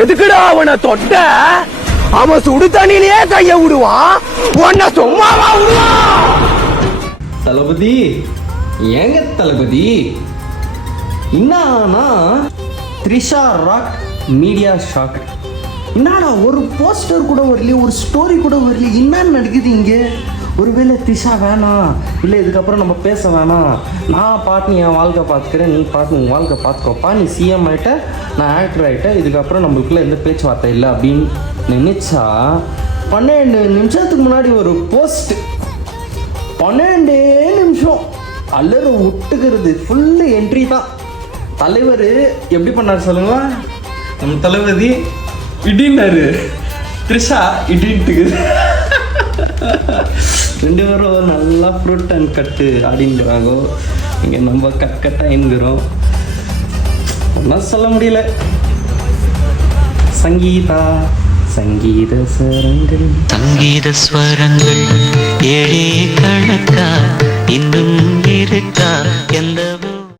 எதுக்குடா அவனை தொட்ட? அவன் சுடு தண்ணியிலேயே கைய விடுவான், உன்னை சும்மாவா விடுவான்? தளபதி ஏங்க தளபதி, என்னன்னா த்ரிஷா ராக் மீடியா ஷாக். என்னடா ஒரு போஸ்டர் கூட வரலையே, ஒரு ஸ்டோரி கூட வரலையே, என்ன நடக்குது இங்கே? ஒருவேளை த்ரிஷா வேணாம், இல்லை இதுக்கப்புறம் நம்ம பேச வேணாம், நான் பாட்டு என் வாழ்க்கை பார்த்துக்கிறேன், நீ பாட்டு உன் வாழ்க்கை பார்த்துக்கோப்பா, நீ சிஎம் ஆகிட்ட, நான் ஆக்டர் ஆகிட்டேன், இதுக்கப்புறம் நம்மளுக்குள்ள எந்த பேச்சுவார்த்தை இல்லை அப்படின்னு நினைச்சா 12 நிமிஷத்துக்கு முன்னாடி ஒரு போஸ்ட், 12 நிமிஷம் அல்லற விட்டுக்கிறது, ஃபுல்லு என்ட்ரி தான். தலைவர் எப்படி பண்ணார் சொல்லுங்க? நம்ம தளபதி இடினாரு, த்ரிஷா இடின்ட்டுக்குது. 2 பேரும் நல்லா ஃப்ரூட் அண்ட் கட்டு அப்படின்றாங்க. இங்கே நம்ம கட்டாயின்கிறோம், ஒன்றும் சொல்ல முடியல. சங்கீத ஸ்வரங்கள் 7 கணக்கா இன்னும் இருக்கா எந்த